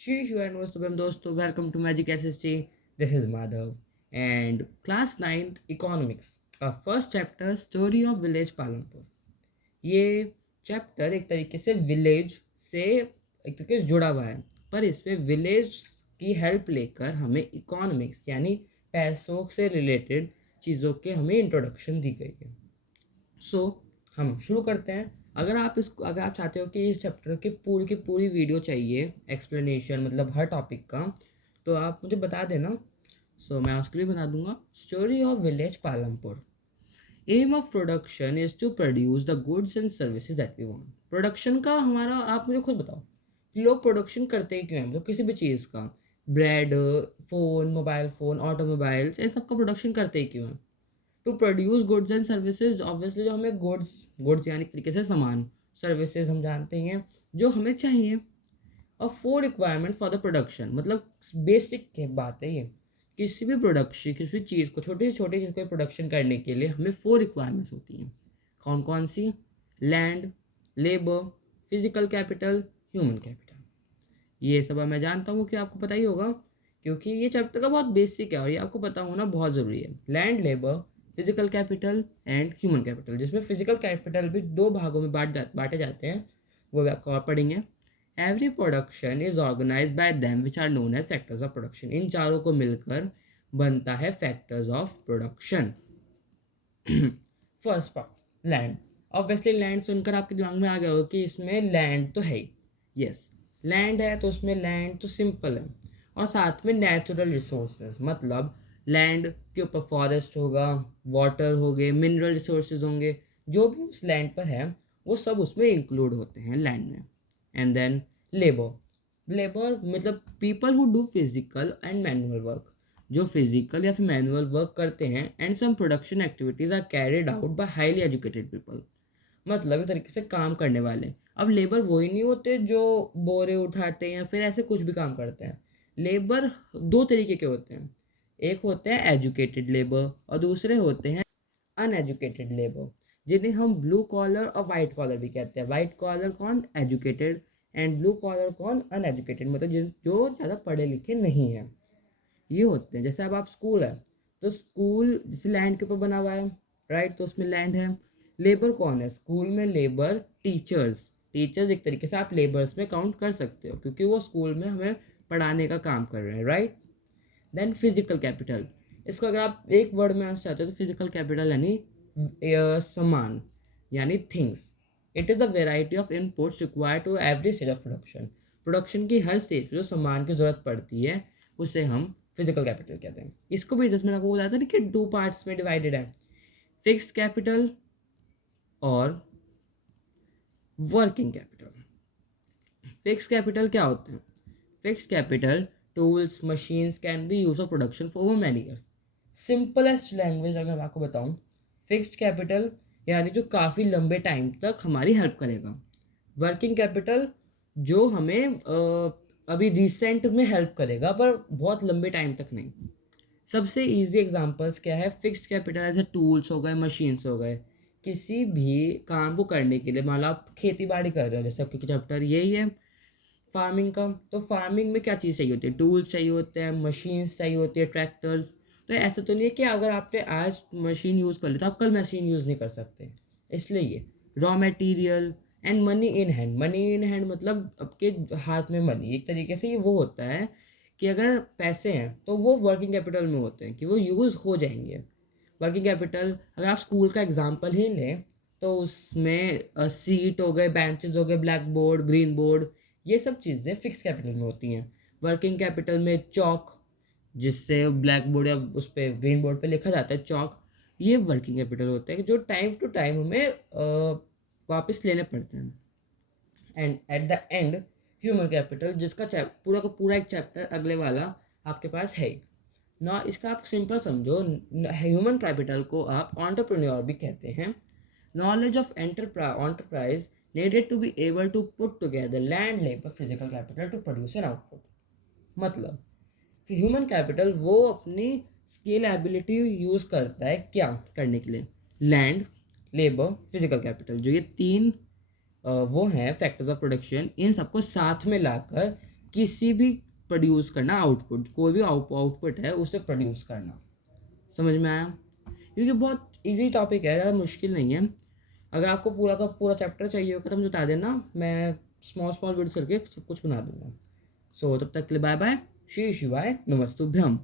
Shri Shiva and Vasubham dosto, welcome to Magic SST. This is Madhav and class 9th economics. Our first chapter story of village Palampur. ये chapter एक तरीके से village से एक तरीके से जुड़ा हुआ है, पर इसमें विलेज की हेल्प लेकर हमें इकोनॉमिक्स यानी पैसों से रिलेटेड चीज़ों के हमें इंट्रोडक्शन दी गई है। सो हम शुरू करते हैं। अगर आप चाहते हो कि इस चैप्टर की पूरी वीडियो चाहिए एक्सप्लेनेशन मतलब हर टॉपिक का, तो आप मुझे बता देना। मैं उसके लिए बता दूंगा। Story of village Palampur. Aim of production is to produce the goods and services that we want. Production का हमारा आप मुझे खुद बताओ कि लोग प्रोडक्शन करते ही क्यों हैं, मतलब किसी भी चीज़ का, bread, phone, mobile phone, automobiles, इन सब का प्रोडक्शन करते ही क्यों हैं? To produce goods and services. Obviously जो हमें गुड्स गुड्स यानी एक तरीके से सामान, सर्विसेज हम जानते हैं जो हमें चाहिए। और four requirement for the production, मतलब बेसिक की बात है ये। किसी भी चीज़ को, छोटी से छोटी चीज़ को प्रोडक्शन करने के लिए हमें फोर रिक्वायरमेंट्स होती हैं। कौन कौन सी? Land, labour, physical capital, human capital. ये सब मैं जानता हूँ कि आपको पता ही होगा, क्योंकि ये चैप्टर का बहुत बेसिक है और ये आपको पता होना बहुत ज़रूरी है। Land, labour, physical capital and human capital, जिसमें फिजिकल कैपिटल भी दो भागों में बांटे जाते हैं, वो भी आपको और पढ़ेंगे। Every production is organise by them which are known as factors of production. इन चारों को मिलकर बनता है factors of production. First part, land. Obviously land सुनकर आपके दिमाग में आ गया होगा कि इसमें लैंड तो है ही। यस, लैंड है तो उसमें लैंड तो सिंपल है, और साथ में नेचुरल रिसोर्सेज, मतलब लैंड के ऊपर फॉरेस्ट होगा, वाटर हो गए, मिनरल रिसोर्सेज होंगे, जो भी उस लैंड पर है वो सब उसमें इंक्लूड होते हैं लैंड में। And then labour. लेबर मतलब people who do physical and manual work, जो फिजिकल या फिर मैनुअल वर्क करते हैं। And some production activities are carried out by highly educated people, मतलब एक तरीके से काम करने वाले। अब लेबर वही नहीं होते जो बोरे उठाते हैं या फिर ऐसे कुछ भी काम करते हैं। लेबर दो तरीके के होते हैं, एक होते हैं एजुकेटेड लेबर और दूसरे होते हैं अनएजुकेटेड लेबर, जिन्हें हम ब्लू कॉलर और वाइट कॉलर भी कहते हैं। वाइट कॉलर कौन? एजुकेटेड। एंड ब्लू कॉलर कौन? अनएजुकेटेड, मतलब जिन जो ज़्यादा पढ़े लिखे नहीं हैं। ये होते हैं, जैसे अब आप स्कूल है तो स्कूल जैसे लैंड के ऊपर बना हुआ है, राइट, तो उसमें लैंड है। लेबर कौन है स्कूल में? Labour teachers. टीचर्स एक तरीके से आप लेबर्स में काउंट कर सकते हो, क्योंकि वो स्कूल में हमें पढ़ाने का काम कर रहे हैं, राइट। Then physical capital. इसको अगर आप एक वर्ड में आंसर चाहते हो तो फिजिकल कैपिटल यानी सामान, यानी things. It is the variety of inputs required to every stage of production. Production की हर स्टेज पे जो सामान की ज़रूरत पड़ती है उसे हम फिजिकल कैपिटल कहते हैं। इसको भी जैसे मैंने आपको बताया था ना कि दो पार्ट्स में डिवाइडेड है, फिक्स्ड कैपिटल और वर्किंग कैपिटल। फिक्स्ड कैपिटल क्या होते हैं? Fixed capital tools machines can be use for production for over many years. Simplest language अगर मैं आपको बताऊं, फिक्स्ड कैपिटल यानी जो काफ़ी लंबे टाइम तक हमारी हेल्प करेगा। वर्किंग कैपिटल जो हमें अभी रिसेंट में हेल्प करेगा पर बहुत लंबे टाइम तक नहीं। सबसे इजी एग्जांपल्स क्या है? फिक्स्ड कैपिटल ऐसे टूल्स हो गए, मशीन्स हो गए। किसी भी काम को करने के लिए, मान लो आप खेती बाड़ी कर रहे हो, जैसे आपके चैप्टर यही है फार्मिंग का, तो फार्मिंग में क्या चीज़ चाहिए होती है? टूल्स चाहिए होते हैं, मशीन्स चाहिए होती है, ट्रैक्टर्स। तो ऐसा तो नहीं है कि अगर आपने आज मशीन यूज़ कर ली तो आप कल मशीन यूज़ नहीं कर सकते। इसलिए ये raw material and money in hand. Money in hand मतलब आपके हाथ में मनी, एक तरीके से ये वो होता है कि अगर पैसे हैं तो वो वर्किंग कैपिटल में होते हैं कि वो यूज़ हो जाएंगे। वर्किंग कैपिटल अगर आप स्कूल का एग्जांपल ही लें तो उसमें सीट हो गए, बेंचेस हो गए, ब्लैक बोर्ड, ग्रीन बोर्ड, ये सब चीज़ें फिक्स कैपिटल में होती हैं। वर्किंग कैपिटल में चौक, जिससे ब्लैक बोर्ड या उस पर ग्रीन बोर्ड पे लिखा जाता है चौक, ये वर्किंग कैपिटल होते हैं जो टाइम टू टाइम हमें वापस लेने पड़ते हैं। And at the end human capital, जिसका पूरा का पूरा एक चैप्टर अगले वाला आपके पास है ना। इसका आप सिंपल समझो, ह्यूमन कैपिटल को आप ऑन्टरप्रेन्योर भी कहते हैं। Knowledge of enterprise needed to be able to put together land, labor, physical capital to produce an output। मतलब ह्यूमन कैपिटल वो अपनी स्किल एबिलिटी यूज़ करता है क्या करने के लिए? लैंड, लेबर, फिजिकल कैपिटल, जो ये तीन वो हैं फैक्टर्स ऑफ प्रोडक्शन, इन सबको साथ में लाकर किसी भी प्रोड्यूस करना आउटपुट, कोई भी आउटपुट है उसे प्रोड्यूस करना। समझ में आया? क्योंकि बहुत इजी टॉपिक है, ज़्यादा मुश्किल नहीं है। अगर आपको पूरा का पूरा चैप्टर चाहिए होगा तो मुझे बता देना, मैं स्मॉल स्मॉल वीडियोस करके सब कुछ बना दूंगा। सो तब तक के लिए बाय बाय, श्री शिवाय, नमस्तुभ्यम।